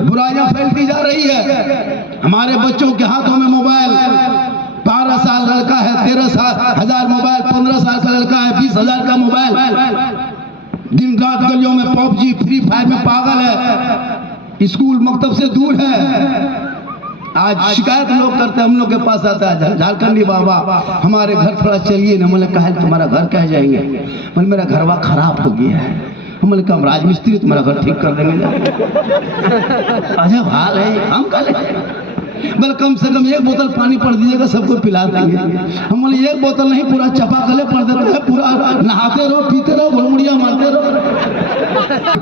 बुराइयां फैलती जा रही है। हमारे बच्चों के हाथों में मोबाइल, 12 साल लड़का है 13,000 मोबाइल, 15 साल का लड़का है 20,000 का मोबाइल, दिन रात गलियों में पबजी फ्री फायर में पागल है, स्कूल मकतब से दूर है। आज शिकायत लोग करते हैं, हम लोग के पास आता है झारखंडी बाबा हमारे घर थोड़ा चलिए ना। मैंने कहा तुम्हारा घर कह जाएंगे, मैंने मेरा घरवा खराब हो गया है। हमने कहा राजमिस्त्री तुम्हारा घर ठीक कर देंगे। अजब हाल है, हम कल बोले कम से कम एक बोतल पानी पड़ दीजिएगा, सबको पिला देंगे। हम बोले एक बोतल नहीं, पूरा चपाकले पड़ देते हैं, पूरा नहाते रहो पीते रहो घुड़मुड़िया मारते रहो।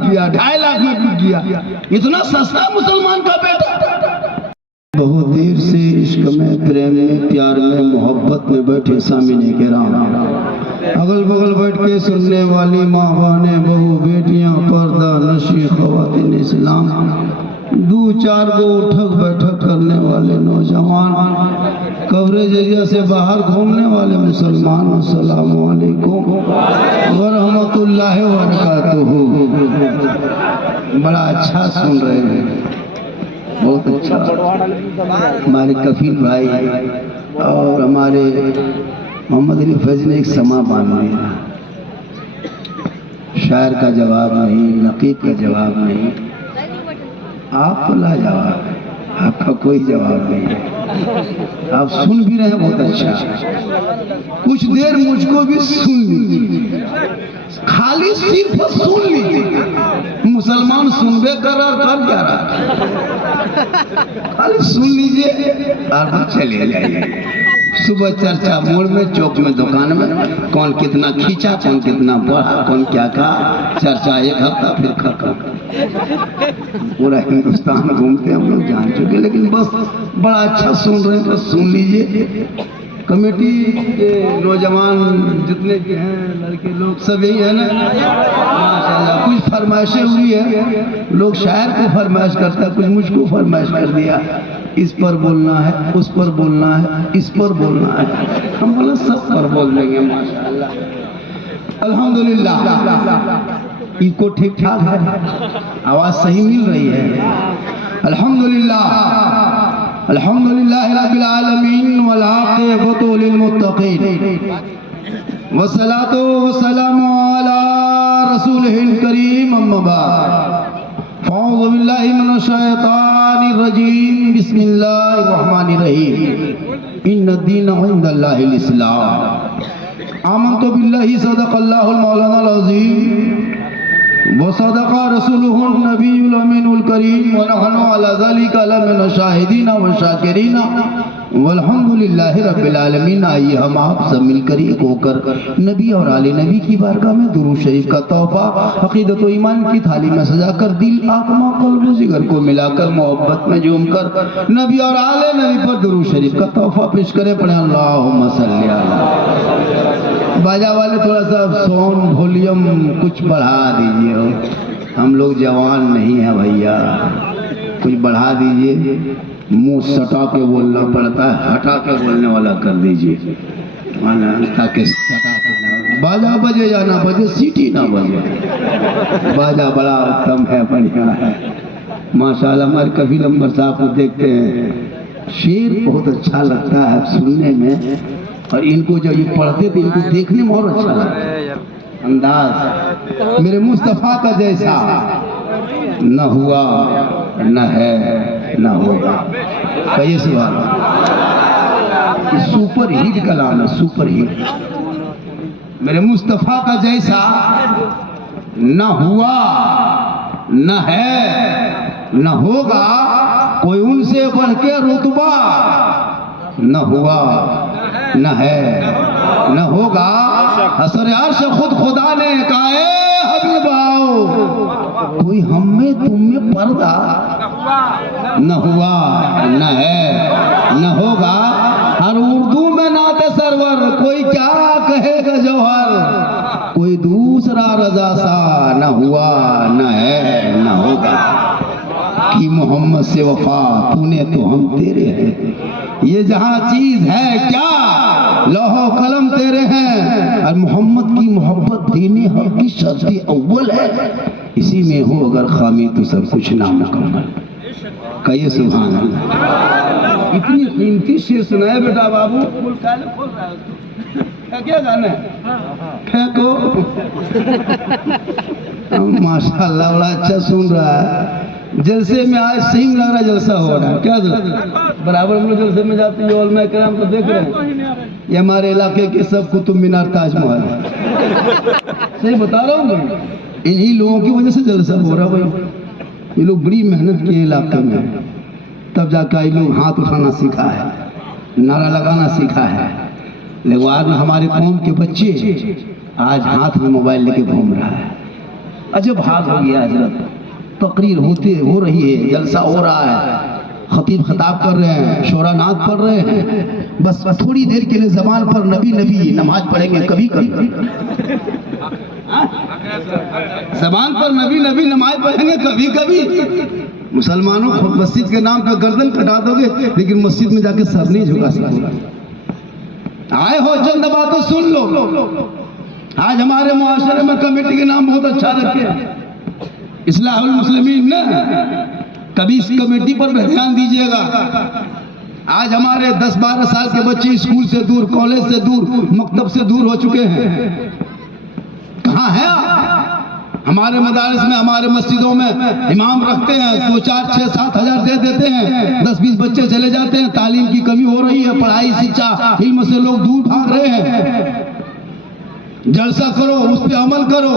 2.5 लाख में बिक गया, इतना सस्ता मुसलमान का बेटा। बहुत देर से इश्क में, प्रेम में, प्यार में, मोहब्बत में बैठे सामने के राम, अगल बगल बैठ के सुनने वाली माँ बहने, बहू बेटियां, पर्दा नशी ख़वातीन इस्लाम, 2-4 गो उठक बैठक करने वाले नौजवान, कवरेज एरिया से बाहर घूमने वाले मुसलमान, अस्सलामु अलैकुम व रहमतुल्लाहि व बरकातुहू। बड़ा अच्छा सुन रहे हैं, बहुत अच्छा। हमारे कफील भाई और हमारे मोहम्मद अली फैज ने एक समा बांध दिया। शायर का जवाब नहीं, नकीब का जवाब नहीं, आप लाजवाब है, आपका कोई जवाब नहीं है। आप सुन भी रहे हैं, बहुत अच्छा। कुछ देर मुझको भी सुन लीजिए, खाली सिर्फ सुन लीजिए। मुसलमान सुनबे कर क्या रहा, खाली सुन लीजिए और चले जाइए। सुबह चर्चा मोड़ में, चौक में, दुकान में, कौन कितना खींचा, कौन कितना बढ़ा, कौन क्या कहा, चर्चा 1 हफ्ता फिर खत्म। पूरा हिंदुस्तान घूमते हम लोग जान चुके, लेकिन बस बड़ा अच्छा सुन रहे हैं, बस सुन लीजिए। कमेटी के नौजवान जितने भी हैं, लड़के लोग सब यही है ना, माशाल्लाह। कुछ फरमाइशें हुई है, लोग शायर को फरमाइश करता है, कुछ मुझको फरमाइश कर दिया, इस पर बोलना है, उस पर बोलना है, इस पर बोलना है। हम बोले सब पर बोल देंगे माशाल्लाह। अल्हम्दुलिल्लाह इनको ठीक ठाक है, आवाज सही मिल रही है। अल्हम्दुलिल्लाह अल्हम्दुलिल्लाह रब्बिल आलमीन वल आक़िबतु लिल मुत्तक़ीन वस्सलातु वस्सलामु अला रसूलिहिल करीम अम्मा बाद। औज़ु बिल्लाहि मिनश शैतानिर रजीम, बिस्मिल्लाहिर रहमानिर रहीम। इन्नद-दीन इंदल्लाहिल इस्लाम। आमन्तु बिल्लाहि सदक़ल्लाहुल मौलानाल अज़ीम व सदक़ा रसूलुहुन नबियुल अमीनुल करीम व नहनु अला ज़ालिका लमिन शाहिदीन व शाकिरीन वल्हम्दुलिल्लाहि रब्बिल आलमीन। आइए हम आप सब मिलकर एक होकर नबी और आले नबी की बारगाह में दुरूद शरीफ का तोहफा अक़ीदत व ईमान की थाली में सजाकर, दिल आत्मा क़ल्ब जिगर को मिलाकर, मोहब्बत में झूमकर नबी और आले नबी पर दुरूद शरीफ का तोहफा पेश करें। पढ़े अल्लाहुम्मा सल्ली अला। बाजा वाले थोड़ा सा साउंड वॉल्यूम कुछ बढ़ा दीजिए, हम लोग जवान नहीं है भैया, कुछ बढ़ा दीजिए। मुंह सटा के बोलना पड़ता है, हटा के बोलने वाला कर दीजिए, माना ताकि सटा के ना बाजा बजे या ना बजे, सीटी ना बजे। बाजा बड़ा उत्तम है, बढ़िया है माशाल्लाह। हमारे कफील अंबर साहब को देखते हैं, शेर बहुत अच्छा लगता है सुनने में, और इनको जब ये पढ़ते थे इनको देखने में और अच्छा लगता है। अंदाज मेरे मुस्तफ़ा का जैसा न हुआ न है न होगा। कहिए सुभान अल्लाह। सुपर हिट कलाम है, सुपर हिट। मेरे मुस्तफ़ा का जैसा न हुआ न है न होगा, कोई उनसे बढ़ के रुतबा न हुआ न है न होगा। असर अर्श खुद खुदा ने कहा हबीबाओ, कोई हम में तुम में पर्दा न हुआ न है न होगा। हर उर्दू में नाते सरवर, कोई क्या कहेगा जौहर, कोई दूसरा रजा सा न हुआ न है न होगा। कि मोहम्मद से वफा तूने तो हम तेरे हैं, ये जहाँ चीज है क्या लौहो कलम तेरे हैं। और मोहम्मद की मोहब्बत देने हर की शर्त अव्वल है, इसी में हो अगर खामी तो सब कुछ नामुकम्मल। कहिए सुभान अल्लाह। इतनी कीमती शेर सुनाए बेटा बाबू, खोल रहा है उसको, क्या गाना है, फेंको। माशाल्लाह बड़ा अच्छा सुन रहा है। जलसे में आज सही लग रहा है, जलसा हो रहा है। क्या बराबर हम लोग जलसे में जाते हैं, और मैं कराम तो देख रहे हैं, ये हमारे इलाके के सब कुतुब मीनार ताजमहल सही बता रहा हूँ मैं। इन्हीं लोगों की वजह से जलसा हो रहा भाई। ये लोग बड़ी मेहनत किए इलाके में, तब जाकर ये लोग हाथ उठाना सीखा है, नारा लगाना सीखा है। लेकिन आज हमारे कौम के बच्चे आज हाथ में मोबाइल लेके घूम रहा है। अजब हाल हो गया हजरत। तकरीर हो रही है, जलसा हो रहा है, खतीब खिताब कर रहे हैं, शोरा नात पढ़ रहे हैं, बस थोड़ी देर के लिए जबान पर नबी नबी नमाज पढ़ेंगे कभी कभी, जबान पर नबी नबी नमाज पढ़ेंगे कभी कभी। मुसलमानों मस्जिद के नाम पर गर्दन कटा दोगे, लेकिन मस्जिद में जाके सर नहीं झुका सकते। आए हो चंद बातें सुन लो। आज हमारे मुआशरे में कमेटी के नाम बहुत अच्छा रखे, इस्लाहुल मुस्लिमीन ने। कभी इस कमेटी पर भी ध्यान दीजिएगा। आज हमारे 10-12 साल के बच्चे स्कूल से दूर, कॉलेज से दूर, मकतब से दूर हो चुके हैं। कहाँ है हमारे मदारिस में, हमारे मस्जिदों में इमाम रखते हैं, 2, 4, 6, 7 हज़ार दे देते हैं, 10-20 बच्चे चले जाते हैं। तालीम की कमी हो रही है, पढ़ाई शिक्षा इल्म से लोग दूर भाग रहे हैं। जलसा करो, उस पर अमल करो।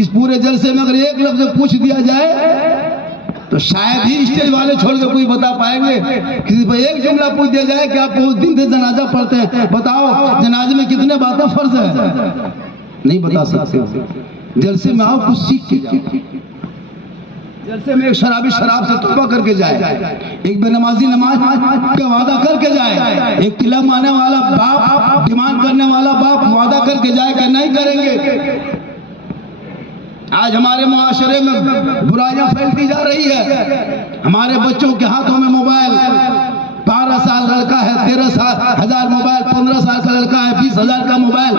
इस पूरे जलसे में अगर एक लफ्ज पूछ दिया जाए तो शायद ही स्टेज वाले छोड़ के कोई बता पाएंगे। किसी पर एक जुमला पूछ दिया जाए कि आप उस दिन से जनाजा पढ़ते हैं, बताओ जनाजे में कितने बातें फर्ज है, नहीं बता सकते। जलसे में आओ, कुछ सीख के जाओ। जलसे में एक शराबी शराब से तौबा करके जाए, एक बेनमाजी नमाज का वादा करके जाए, एक तिलक मारने वाला बाप, डिमांड करने वाला बाप वादा करके जाए कि नहीं करेंगे। आज हमारे मुआशरे में बुराइयां फैलती जा रही है। हमारे बच्चों के हाथों में मोबाइल, 12 साल लड़का है, 13 हजार मोबाइल, 15 साल का लड़का है, 20,000 का मोबाइल,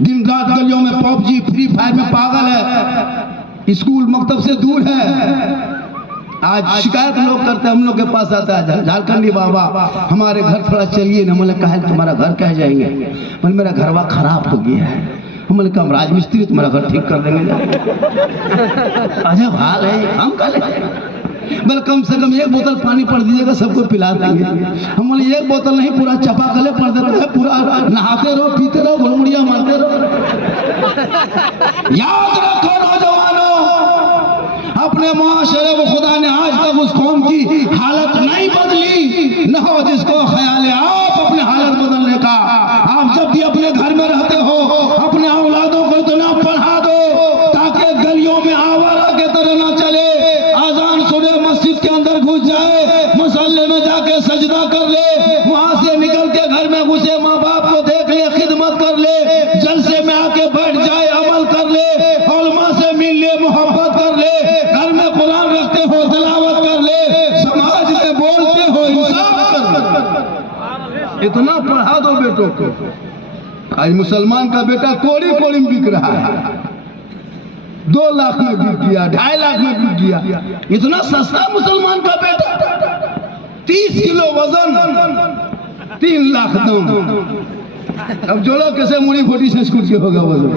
दिन रात गलियों में पबजी फ्री फायर में पागल है, स्कूल मकतब से दूर है। आज शिकायत लोग करते हैं, हम लोग के पास आता है, झारखंडी बाबा हमारे घर थोड़ा चलिए ना। मैंने कहा तुम्हारा घर कह जाएंगे, मैंने मेरा घरवा खराब हो गया है। हमने कहा राजमिस्त्री तुम्हारा घर ठीक कर देंगे। अजब हाल है, हम कर ले। बोले कम से कम एक बोतल पानी पड़ दीजिएगा, सबको पिला देंगे। हम बोले एक बोतल नहीं, पूरा चपाकले पड़ देते हैं, पूरा नहाते रहो, पीते रहो, घुड़मुड़िया मारते रहो। याद रखो नौजवानों, अपने मुआशरे को खुदा ने आज तक उस कौम की हालत नहीं बदली, न हो जिसको ख्याल है आप अपने हालत बदलने का। आप जब भी अपने घर में रहते हो, अपने औलादों को इतना पढ़ा दो ताकि गलियों में आवारा के तरह ना चले। आजान सुने, मस्जिद के अंदर घुस जाए, मुसल्ले में जाके सजदा कर ले, वहां से निकल के घर में घुसे, माँ बाप को देख ले, खिदमत कर ले, जलसे में आके बैठ जाए, अमल कर ले, उलमा से मिल ले, मोहब्बत कर ले, घर में कुरान रखते हो, तिलावत कर ले, समाज में बोलते हो, इंसाफ कर ले। इतना पढ़ा दो बेटों को। आज मुसलमान का बेटा कोड़ी कोड़ी में बिक रहा है, 2 लाख में बिक गया, 2.5 लाख में बिक गया। इतना सस्ता मुसलमान का बेटा, 30 किलो वजन, 3 लाख दाम। अब जोड़ो कैसे मुड़ी फोटी से स्कूल के होगा वजन,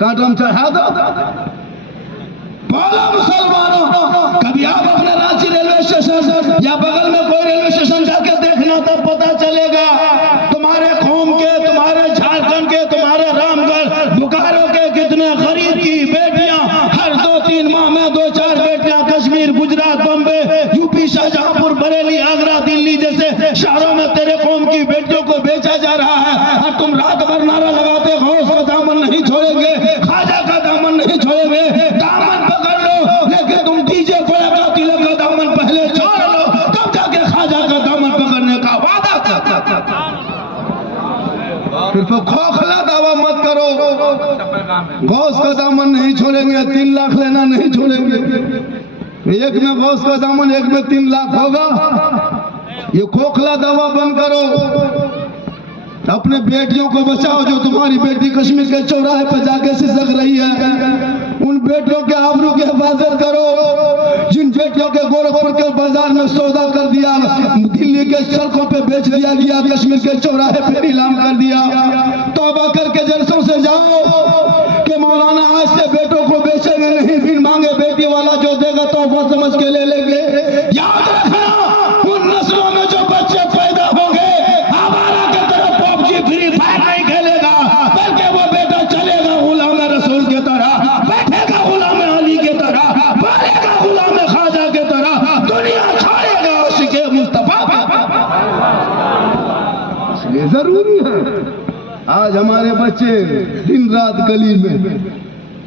कांटम चढ़ा दो। बोलो मुसलमानों, कभी आप अपने रांची रेलवे स्टेशन या बगल में कोई रेलवे स्टेशन जाके देखना, तब पता चलेगा तुम्हारे कौम के, तुम्हारे झारखंड के, तुम्हारे रामगढ़ बोकारो के कितने गरीब की बेटियां हर 2-3 माह में 2-4 बेटियां कश्मीर, गुजरात, बम्बे, यूपी, शाहजहांपुर, बरेली, आगरा, दिल्ली जैसे शहरों में तेरे कौम की बेटियों को बेचा जा रहा है। और तुम रात भर नारा लगाते हो उसका दामन नहीं छोड़ेंगे, खाजा का दामन नहीं छोड़ेंगे। दामन पकड़ लो, लेकिन तुम डीजे का तिलक का दामन पहले छोड़ लो, तब जाके खाजा का दामन पकड़ने का वादा करता। फिर तो खोखला दावा मत करो, गौस का दामन नहीं छोड़ेंगे, 3 लाख लेना नहीं छोड़ेंगे। एक में गौस का दामन, एक में 3 लाख होगा। ये खोखला दावा बंद करो, अपने बेटियों को बचाओ। जो तुम्हारी बेटी कश्मीर के चौराहे पर जाके सिसक रही है, उन बेटियों के आबरू की हिफाजत करो। जिन बेटियों के गोरखपुर के बाजार में सौदा कर दिया, दिल्ली के सड़कों पे बेच दिया गया, कश्मीर के चौराहे पे नीलाम कर दिया, तौबा करके जलसों से जाओ कि मौलाना आज से बेटों को बेचेंगे नहीं, बिन मांगे बेटी वाला जो देगा तोहफा समझ के ले लेंगे। याद रखना, उन नस्लों में जो बच्चे पैदा होंगे आवारा की तरह पबजी फ्री फायर नहीं खेलेगा, बल्कि वो बेटा चलेगा गुलाम रसूल की तरह, बैठेगा गुलाम अली की तरह, बढ़ेगा गुलाम ख्वाजा की तरह, दुनिया छोड़ेगा उसी मुस्तफा। इसलिए जरूरी है आज हमारे बच्चे दिन रात गली में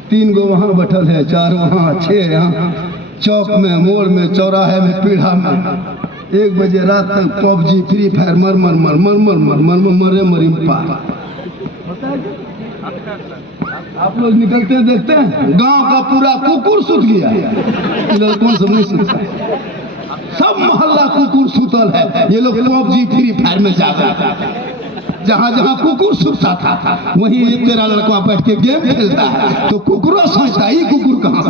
3 गो वहां बैठल है, 4 वहां, 6 यहाँ, चौक में, मोड़ में, चौराहे में, पीढ़ा में 1 बजे रात तक पबजी फ्री फायर मर मर मर मर मर मर मर मर मरे मरी पार। आप लोग निकलते हैं देखते हैं गांव का पूरा कुकुर सुत गया है, लड़कों सब नहीं सुता है, सब मोहल्ला कुकुर सुतल है। ये लोग पबजी फ्री फायर में जाकर जहां जहां कुकुर सुता था वहीं तेरा लड़का बैठ के गेम खेलता है, तो कुकुरो सोचता है ये कुकुर कहां से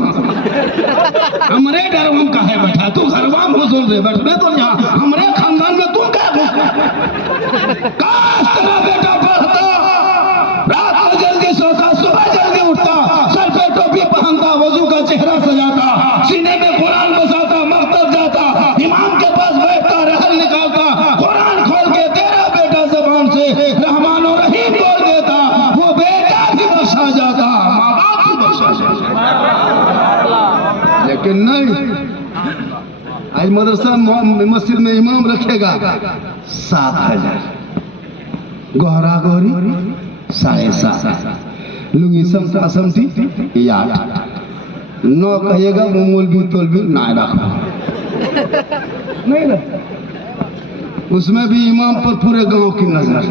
हमरे डरवा का है बैठा, तू घरवा भोजल रे बैठने तो यहाँ हमरे खानदान में तुम क्या काश तेरा बेटा पढ़ता, रात में जल्दी सोता, सुबह जल्दी उठता, सर पे टोपी पहनता, वजू का चेहरा सजाता, सीने में कुरान बसाता, मकतब जाता, इमाम के पास बैठता, रहल निकालता, कुरान खोल के तेरा बेटा जबान से रहमान और रहीम बोल देता, वो बेटा भी बख्शा जाता, माँ बाप भी बख्शा जाता। लेकिन नहीं, आज मदरसा मस्जिद में इमाम रखेगा 7,000, गोहरा गोहरी 7,500, लुंगी समता समती 8, 9 कहिएगा वो मौलवी तौलवी ना रखो, नहीं रख। उसमें भी इमाम पर पूरे गांव की नजर,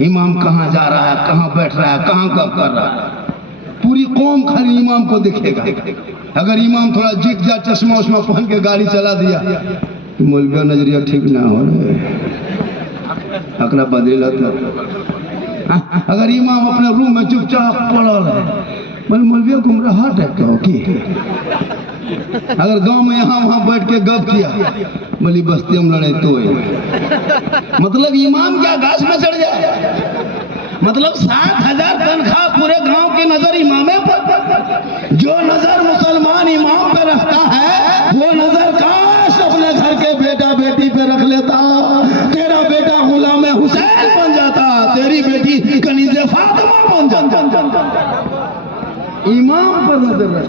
इमाम कहाँ जा रहा है, कहाँ बैठ रहा है, कहाँ कब कर रहा है, पूरी कौम खाली इमाम को दिखेगा। अगर इमाम थोड़ा जीत जा, चश्मा उश्मा पहन के गाड़ी चला दिया, मौलवी नजरिया ठीक ना हो, अकड़ा बदल। अगर इमाम अपने रूम में चुपचाप पड़ल है, मौलवी गुमराह टाइप का हो कि अगर गांव में यहाँ वहाँ बैठ के गप किया, बोली बस्ती हम लड़े तो मतलब इमाम क्या गाछ में चढ़ जाए, मतलब 7,000 तनख्वाह पूरे गांव की नजर इमामे पर। जो नजर मुसलमान इमाम पे रखता है वो नजर काश अपने घर के बेटा बेटी पे रख लेता, तेरा बेटा गुलाम हुसैन बन जाता, तेरी बेटी कनीज़े फातिमा बन जाता। इमाम पर नजर रख,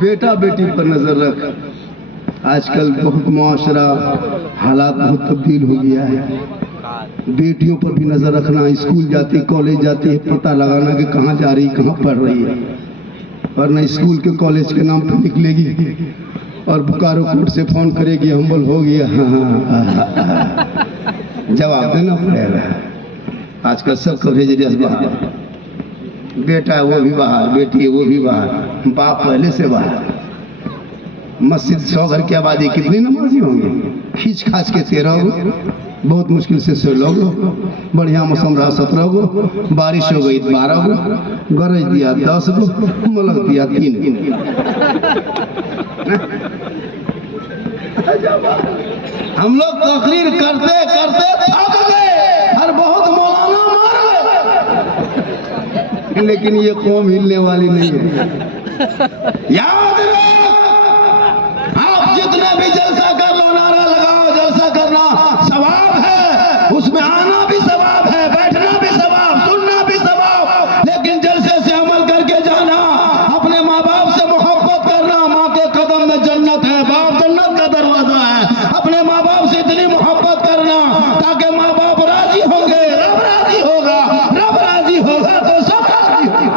बेटा बेटी पर नजर रख। आजकल बहुत मुआशरा हालात बहुत तब्दील हो गया है, बेटियों पर भी नजर रखना, स्कूल जाती कॉलेज जाती है पता लगाना कि कहाँ जा रही कहाँ पढ़ रही है, वरना स्कूल के कॉलेज के नाम पर निकलेगी और बोकारो कोर्ट से फोन करेगी हमबल हो गया, जवाब देना पड़ेगा। आजकल सब कवरेज बाहर, बेटा है वो भी बाहर, बेटी है वो भी बाहर, बाप पहले से बाहर। मस्जिद 100 घर की आबादी कितनी नमाजी होंगे, खींच खाच के 13 गो, बहुत मुश्किल से 16 गो, बढ़िया मौसम रहा 17 गो, बारिश हो गई 12 गो, गरज दिया 10 गो, मलक दिया 3 गो। हम लोग तकरीर करते करते थक गए और बहुत मौलाना मार गए, लेकिन ये कौम हिलने वाली नहीं है। याद रख, आप जितने भी जलसा कर लो, नारा लगाओ, जलसा करना सवाब है, उसमें आना भी सवाब है, बैठना भी सवाब, सुनना भी सवाब, लेकिन जलसे से अमल करके जाना, अपने माँ बाप से मोहब्बत करना। माँ के कदम में जन्नत है, बाप जन्नत का दरवाजा है, अपने माँ बाप से इतनी मोहब्बत करना ताकि माँ बाप राजी होंगे, रब राजी होगा, रब राजी होगा तो सब राजी होगा।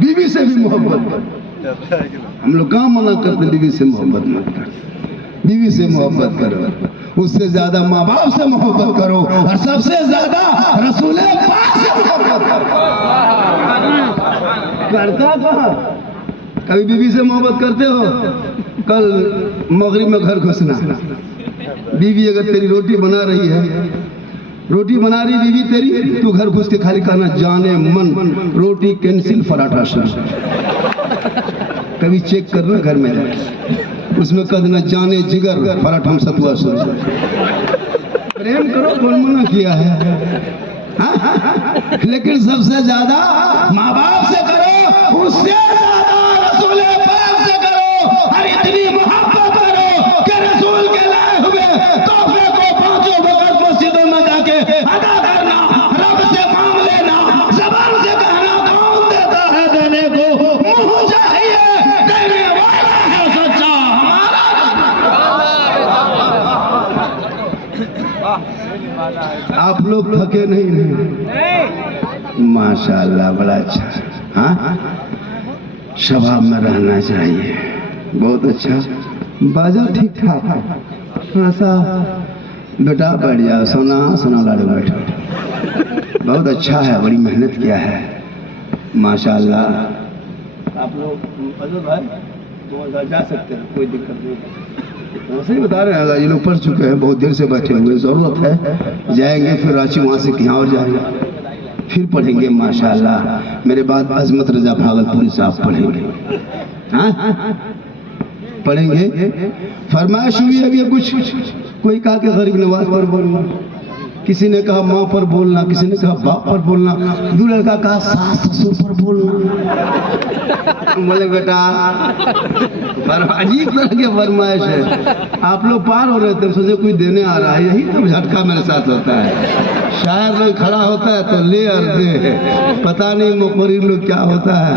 बीवी से भी मोहब्बत कर, हम लोग कहाँ मना करते, बीवी से मोहब्बत मत कर, बीवी से मोहब्बत करो, उससे ज्यादा माँ बाप से मोहब्बत करो, और सबसे ज्यादा रसूल पाक से मोहब्बत करो। करता कहाँ, कभी बीवी से मोहब्बत करते हो? कल मगरिब में घर घुसना, बीवी अगर तेरी रोटी बना रही है, रोटी बना रही बीवी तेरी, तू घर घुस के खाली कहना जाने मन रोटी कैंसिल पराठा। कभी चेक करना घर में जाके, उसमें कद न जाने जिगर पराठम सतुआ सुन। प्रेम करो, कौन मना किया है? लेकिन सबसे ज्यादा माँ बाप से करो, उससे ज्यादा रसूल पाक से करो, और इतनी मोहब्बत करो कि रसूल के लाए हुए तोहफे को पांचों वक्त मस्जिदों में जाके अदा करना, रब से मांग लेना, ज़बान से कहना कौन देता है देने को, मुंह चाहिए देने वाला है सच्चा हमारा। आप लोग थके नहीं? माशाअल्लाह, बड़ा अच्छा। हाँ, शबाब में रहना चाहिए, बहुत अच्छा। बाजा ठीक ठाक है, थोड़ा सा बेटा बैठ जाओ, सोना सोना लाड़े बैठो। बहुत अच्छा है, बड़ी मेहनत किया है माशाअल्लाह। आप लोग अजय भाई तो जा सकते हैं, कोई दिक्कत नहीं। वैसे ही बता रहे हैं, ये लोग पढ़ चुके हैं, बहुत देर से बैठे हुए, जरूरत है जाएंगे फिर रांची, वहाँ से कहीं और जाएंगे, फिर पढ़ेंगे माशाअल्लाह। मेरे बाद अजमत रजा भागलपुरी साहब पढ़ेंगे। हाँ पढ़ेंगे। फरमाइश हुई है कि कुछ, कोई कहा कि गरीब नवाज पर बोलना, किसी ने कहा माँ पर बोलना, किसी ने कहा बाप पर बोलना, दो लड़का कहा सास ससुर पर बोलना। बोले बेटा अजीब तरह के फरमाइश है। आप लोग पार हो रहे थे, सोचे कोई देने आ रहा है, यही तो झटका मेरे साथ होता है। शायर लोग खड़ा होता है तो ले और दे, पता नहीं मुकर्रिर लोग क्या होता है।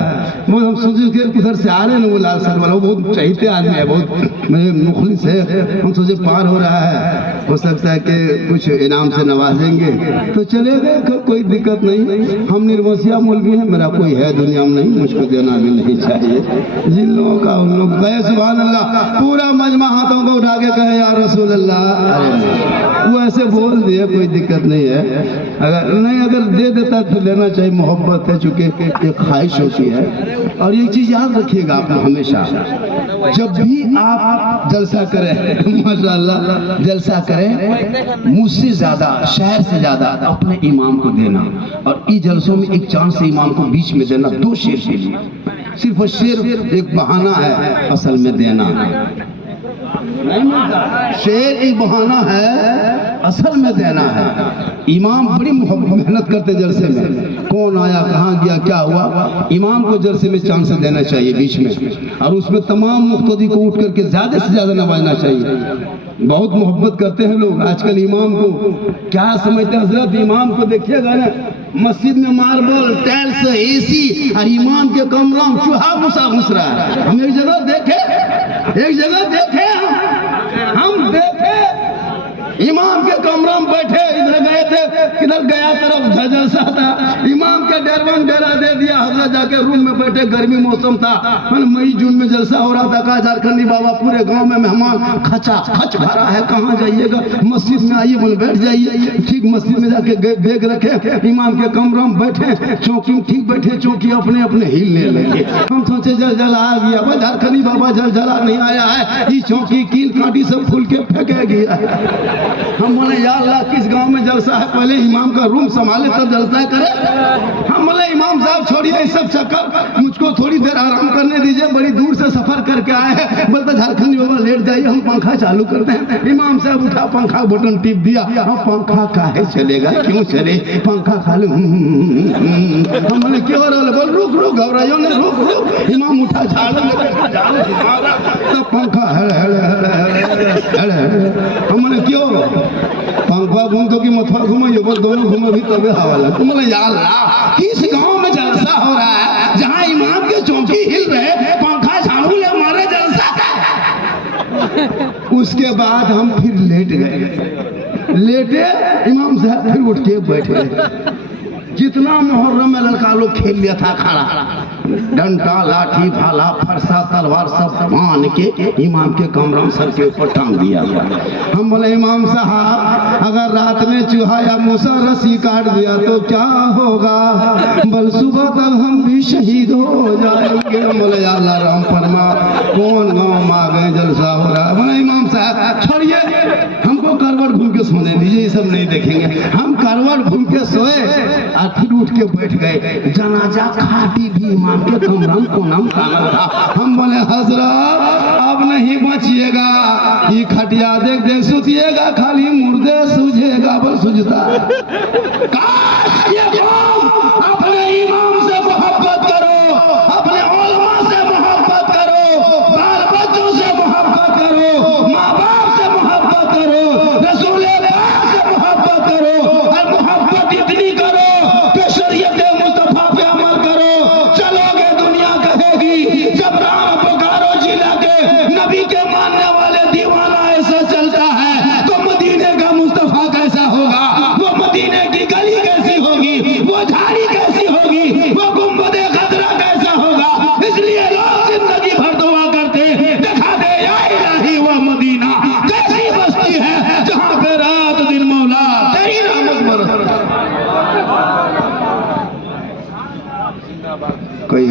वो हम सोचे कि उधर से आ रहे हैं वो लाल सर वाला, वो बहुत चाहते आदमी है, बहुत मेरे मुखलिस है। हम सोचे पार हो रहा है, हो सकता है कि कुछ इनाम से नवाजेंगे तो चले गए, कोई दिक्कत नहीं। हम निर्वसिया मौलवी हैं, मेरा कोई है दुनिया में नहीं, मुझको देना भी नहीं चाहिए। जिन लोगों का उन लोग कहे सुभान अल्लाह, पूरा मजमा हाथों को उठा के कहे या रसूल अल्लाह, वो ऐसे बोल दिए, कोई दिक्कत नहीं है। अगर नहीं, अगर दे देता तो लेना चाहिए, मोहब्बत है, चूंकि एक ख्वाहिश होती है। और एक चीज याद रखिएगा आप हमेशा, जब भी आप जलसा करें माशाअल्लाह, जलसा करें, मुझसे ज्यादा, शहर से ज्यादा अपने इमाम को देना, और इस जलसों में एक चांस से इमाम को बीच में देना, 2 शेर के लिए। सिर्फ शेर एक बहाना है, असल में देना शेर एक बहाना है, असल में देना है। इमाम बड़ी मेहनत करते जलसे में, कौन आया कहाँ गया क्या हुआ, इमाम को जलसे में चांस देना चाहिए बीच में, और उसमें तमाम मुक्तदी को उठ करके ज्यादा से ज्यादा नवाजना चाहिए। बहुत मोहब्बत करते हैं लोग आजकल इमाम को, क्या समझते हैं हजरत, इमाम को देखिएगा ना, मस्जिद में मार्बल टाइल्स AC, और इमाम के कमरा में चूहा भूसा घुस रहा है। हम एक जगह देखे हम देखे इमाम के कमरा में बैठे, इधर गए थे, किधर गया तरफ जलसा था, इमाम के डेरवन डेरा दे दिया, हजरत जाके रूम में बैठे, गर्मी मौसम था, मई जून में जलसा हो रहा था। कहा झारखंडी बाबा पूरे गांव में मेहमान खचा खच भरा है, कहाँ जाइएगा, मस्जिद में आइए, बोले बैठ जाइए। ठीक मस्जिद में जाके बैग रखे, इमाम के कमरा में बैठे, चौकी में ठीक बैठे, चौकी अपने अपने हिलने लगे। हम सोचे जल जला आ गया, भाई झारखंडी बाबा जल जला नहीं आया है, ये चौकी कील कांटी सब फूल के फेंके गया। हम बोले या अल्लाह, किस गांव में जलसा है, पहले इमाम का रूम संभाले तब जलसा करे। हम बोले इमाम साहब छोड़िए इस सब चक्कर, मुझको थोड़ी देर आराम करने दीजिए, बड़ी दूर से सफर करके आए हैं। बोलते झारखंडी बाबा लेट जाइए, हम पंखा चालू करते हैं। इमाम साहब उठा, पंखा बटन टिप दिया। हम पंखा काहे चलेगा, क्यों चले, पंखा खाली। हम बोले क्यों हो रहा, बोल रुक रुक, घबराइयो नहीं, रुक रुक। इमाम उठा, झाड़ू तब पंखा हम बोले क्यों, पंखा घूम तो कि मथुआ घूमो, बोल दोनों घूमो भी तबे हवा लगा। तुम बोले यार किस गांव में जलसा हो रहा है जहां इमाम के चौकी हिल रहे, पंखा झाड़ू ले मारे, जलसा का। उसके बाद हम फिर लेट गए, लेटे, इमाम साहब फिर उठ के बैठ गए। जितना मुहर्रम में लड़का लोग खेल लिया था खड़ा, डंडा लाठी भाला फरसा तलवार सब मान के इमाम के कमरा सर के ऊपर टांग दिया। हम बोले इमाम साहब अगर रात में चूहा या मूसा रस्सी काट दिया तो क्या होगा, बल सुबह तक हम भी शहीद हो जाएंगे। बोले अल्लाह रहम फरमा, कौन गाँव में आ गए, जलसा हो रहा है। बोले इमाम साहब छोड़िए, हमको करवट घूम के सोने दीजिए, ये सब नहीं देखेंगे। हम करवट घूम के सोए और फिर उठ के बैठ गए। जनाजा खाटी भी इमाम के कमरा को नाम था। हम बोले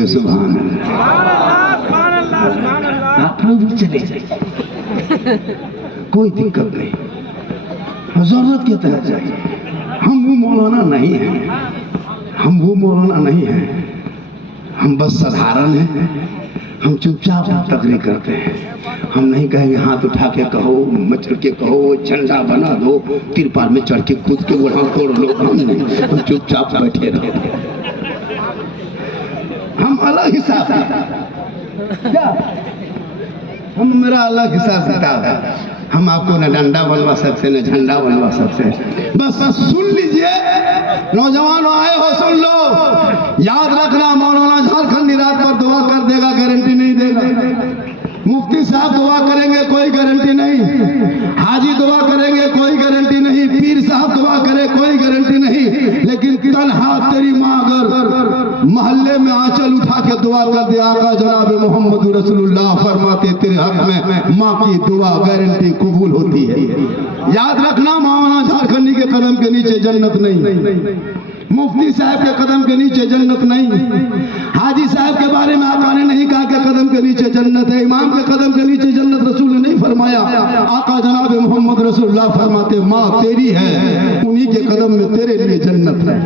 बोलिए सुभान अल्लाह। आप लोग भी चले जाइए, कोई दिक्कत नहीं, जरूरत की तरह चाहिए। हम वो मौलाना नहीं हैं, हम वो मौलाना नहीं हैं, हम बस साधारण हैं। हम चुपचाप तकरीर करते हैं। हम नहीं कहेंगे हाथ उठा के कहो, मचल के कहो, झंडा बना दो, तिरपाल में चढ़ के कूद के बुढ़ा तोड़ लो, हम नहीं, हम चुपचाप बैठे रहो। हम अलग हिसाब क्या, हम मेरा अलग हिसाब किताब है। हम आपको न डंडा बनवा सकते न झंडा बनवा सकते। बस सुन लीजिए, नौजवान आए हो सुन लो, याद रखना मौलाना झारखंडी रात पर दुआ कर देगा, गारंटी नहीं देगा। मुफ्ती साहब दुआ करेंगे, कोई गारंटी नहीं। हाजी दुआ करेंगे, कोई गारंटी नहीं। पीर साहब दुआ करे, कोई गारंटी नहीं। लेकिन तन्हा तेरी माँ अगर मोहल्ले में आंचल उठा के दुआ कर दे, आका जनाब मोहम्मद रसूलुल्लाह फरमाते तेरे हक में माँ की दुआ गारंटी कबूल होती है। याद रखना, मौलाना झारखंडी के कदम के नीचे जन्नत नहीं, मुफ्ती साहब के कदम के नीचे जन्नत नहीं, हाजी साहब के बारे में आका ने नहीं कहा कि कदम के नीचे जन्नत है, इमाम के कदम के नीचे जन्नत रसूल ने नहीं फरमाया। आका जनाब मोहम्मद रसूलुल्लाह फरमाते माँ तेरी है, उन्हीं के कदम में तेरे लिए जन्नत है।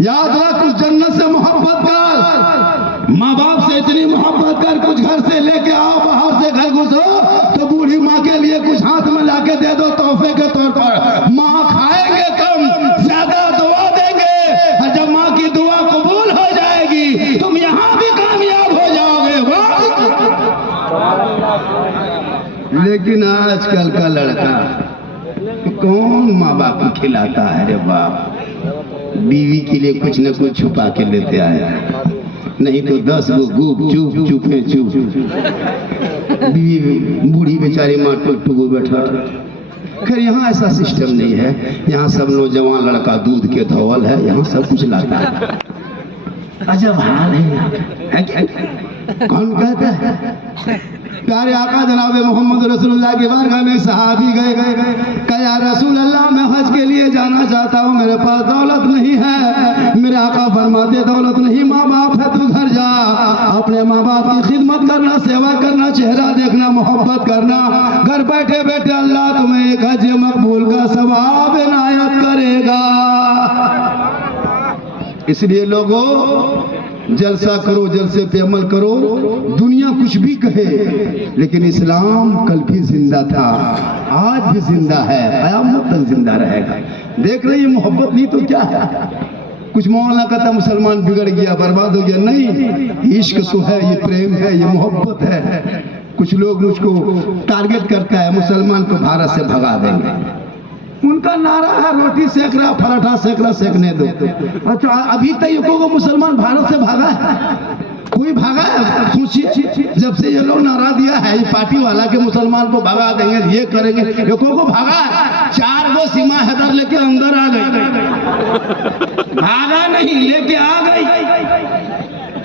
याद रख, उस जन्नत से मोहब्बत कर, माँ बाप से इतनी मोहब्बत कर, कुछ घर से लेके आओ, बाहर से घर घुसो तो बूढ़ी माँ के लिए कुछ हाथ में लाके दे दो तोहफे के तौर पर। माँ खाएंगे कम, ज्यादा दुआ देंगे, और जब माँ की दुआ कबूल हो जाएगी तुम यहाँ भी कामयाब हो जाओगे। लेकिन आजकल का लड़का कौन माँ बाप को खिलाता है रे बाप, बीवी के लिए कुछ न कुछ छुपा के लेते आए, नहीं तो 10 गो गुप चुप चुपे चुप। बीवी बूढ़ी बेचारी माँ टुकटुक बैठा। खैर यहाँ ऐसा सिस्टम नहीं है, यहाँ सब नौजवान लड़का दूध के धौल है, यहाँ सब कुछ लाता है। अजब हाल है क्या? कौन कहता है? प्यारे आका जनाब मोहम्मद रसूलुल्लाह के बारगाह में सहाबी गए, कहा रसूल अल्लाह मैं हज के लिए जाना चाहता हूँ, मेरे पास दौलत नहीं है। मेरे आका फरमाते दौलत नहीं, माँ बाप है, तू घर जा, अपने माँ बाप की खिदमत करना, सेवा करना, चेहरा देखना, मोहब्बत करना, घर बैठे बैठे अल्लाह तुम्हें एक हज मकबूल का सवाब इनायत करेगा। इसलिए लोगों जलसा करो, जलसे पे अमल करो। दुनिया कुछ भी कहे लेकिन इस्लाम कल भी जिंदा था, आज भी जिंदा है, क़यामत तक जिंदा रहेगा। देख रही है मोहब्बत नहीं तो क्या है? कुछ मौलाना कहता मुसलमान बिगड़ गया, बर्बाद हो गया। नहीं, इश्क तो है, ये प्रेम है, ये मोहब्बत है। कुछ लोग मुझको टारगेट करता है मुसलमान को भारत से भगा देंगे। उनका नारा है रोटी सेक रहा, पराठा सेक रहा, सेकने दो। अच्छा, अभी तक ये को मुसलमान भारत से भागा है? कोई भागा है? सोचिए, जब से ये लोग नारा दिया है ये पार्टी वाला के मुसलमान को भगा देंगे, ये करेंगे, ये को भागा है? 4 गो सीमा हैदर लेके अंदर आ गई, भागा नहीं, लेके आ गई।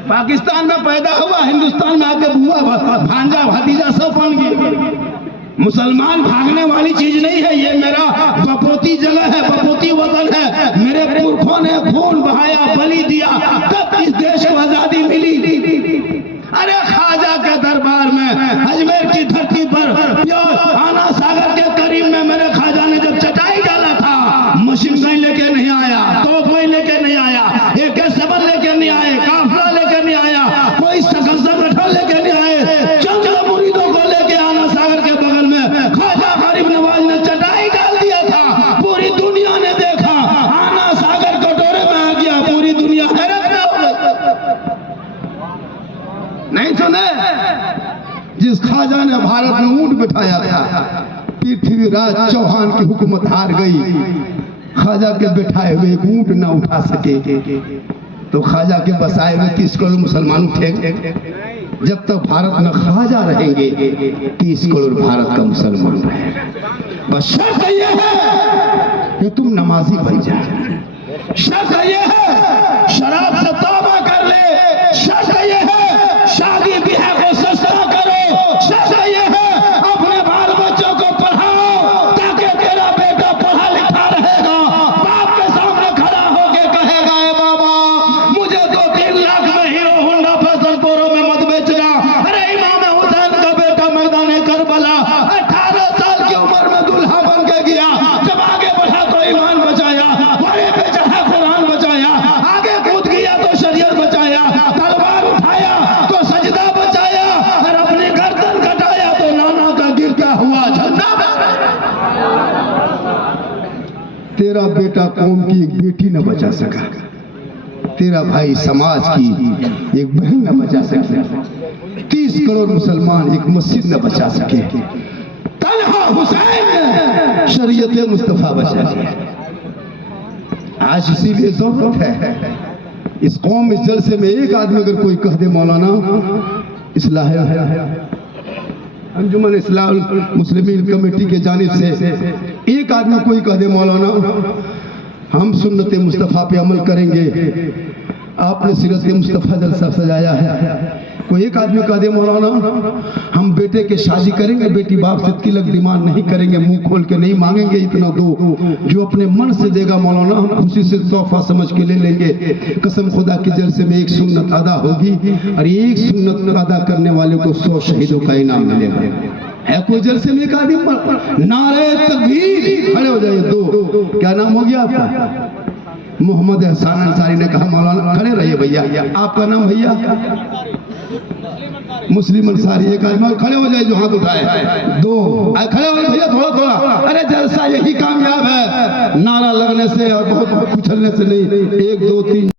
पाकिस्तान में पैदा हुआ, हिंदुस्तान में आके बुआ भांजा भतीजा सब बन गए। मुसलमान भागने वाली चीज नहीं है, ये मेरा बपोती जगह है, बपोती वतन है। मेरे पुरखों ने खून बहाया, बलि दिया, तब इस देश को आजादी मिली। अरे ख्वाजा के दरबार में, अजमेर की धरती पर, आना सागर के करीब में मेरे ख्वाजा ने जब चटाई डाला था, मशीन गन लेके नहीं आया, तोप लेके नहीं आया, AK-7 लेके नहीं आए, काफिला लेके नहीं आया, कोई संगठन लेके नहीं आए, चंद मुरीदों को लेके आना सागर के बगल में ख्वाजा गरीब नवाज ने चटाई डाल दिया था। पूरी दुनिया ने देखा, आना सागर कटोरे में आ गया, पूरी दुनिया हैरत में हो गई। नहीं सुने? जिस ख्वाजा ने भारत में ऊंट बिठाया था, पृथ्वीराज चौहान की हुकूमत हार गई, ख्वाजा के बिठाए हुए ऊंट न उठा सके, तो ख्वाजा के बसाए हुए 30 करोड़ मुसलमान उठेंगे। जब तक भारत में ख्वाजा रहेंगे 30 करोड़ भारत का मुसलमान रहेगा। बस शर्त ये है कि तुम नमाजी बन जाए, शर्त ये है शराब से तौबा कर ले, शर्त ये है शादी ब्याह को सस्ता करो, शर्त ये है अपने बाल बच्चों को पढ़ाओ ताकि तेरा बेटा पढ़ा लिखा रहेगा, बाप के सामने खड़ा होके कहेगा ए बाबा मुझे 2-3 लाख में हीरो होंडा पे तेरा बेटा कौम की एक बेटी न बचा सका, तेरा भाई समाज की एक बहन न बचा सके, 30 करोड़ मुसलमान एक मस्जिद न बचा सके, तन्हा हुसैन ने शरीयत मुस्तफा बचा दिया। आज इसीलिए जरूरत है इस कौम इस जलसे में एक आदमी अगर कोई कह दे मौलाना इस्लाह अंजुमन इस्लाह मुस्लिमीन कमेटी के जानिब से एक आदमी कोई कह दे मौलाना हम सुन्नत मुस्तफ़ा पे अमल करेंगे, आपने सीरत मुस्तफ़ा जलसा सजाया है, कोई एक आदमी कह दे मौलाना हम बेटे के शादी करेंगे, बेटी बाप से तिलक डिमांड नहीं करेंगे, मुंह खोल के नहीं मांगेंगे इतना दो, जो अपने मन से देगा मौलाना हम खुशी से तोहफा समझ के ले लेंगे। कसम खुदा के जलसे में एक सुन्नत अदा होगी और एक सुन्नत अदा करने वाले को 100 शहीदों का इनाम मिलेगा। है कोई जलसे में एक आदमी नारे तकबीर खड़े हो जाइए। दो क्या नाम हो गया आपका? मोहम्मद एहसान अंसारी ने कहा मौलाना खड़े रहिए भैया। आपका नाम भैया? मुस्लिम अंसारी। एक आदमी खड़े हो जाए जो हाथ उठाए। दो खड़े हो भैया थोड़ा थोड़ा। अरे जलसा यही कामयाब है नारा लगने से और बहुत कुचलने से नहीं। 1 2 3